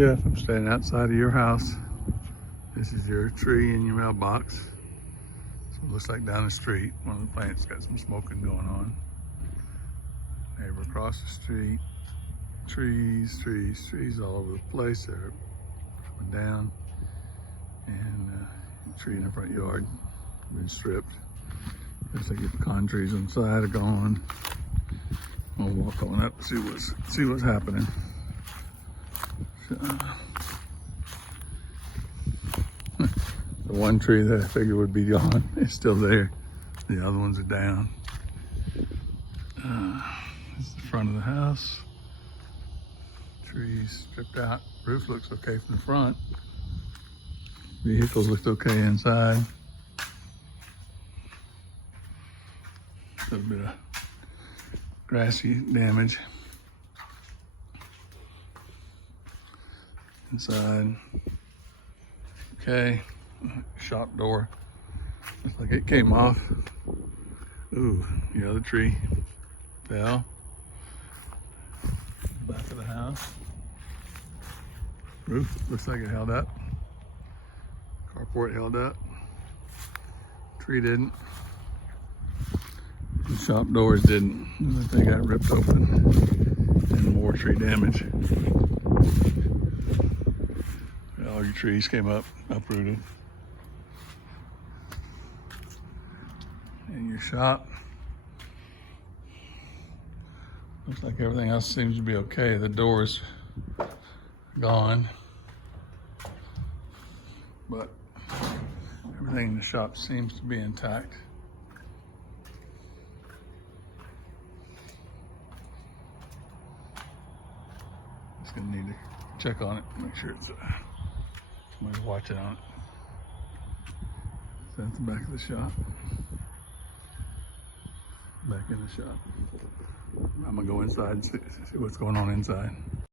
Jeff. I'm standing outside of your house. This is your tree in your mailbox. So it looks like down the street, one of the plants got some smoking going on. Neighbor across the street. Trees all over the place. They're up and down. And a tree in the front yard been stripped. Looks like the pecan trees on the side are gone. I'll walk on up and see what's happening. The one tree that I figured would be gone is still there. The other ones are down. This is the front of the house. Trees stripped out. Roof looks okay from the front. Vehicles looked okay inside. A little bit of grassy damage inside. Okay, shop door. Looks like it came off. Ooh, the other tree fell. Back of the house. Roof looks like it held up. Carport held up. Tree didn't. The shop doors didn't. They got ripped open. And more tree damage. All your trees came up, uprooted. In your shop. Looks like everything else seems to be okay. The door's gone. But everything in the shop seems to be intact. Just gonna need to check on it, make sure it's somebody's watching on it. So that's the back of the shop. Back in the shop. I'm gonna go inside and see what's going on inside.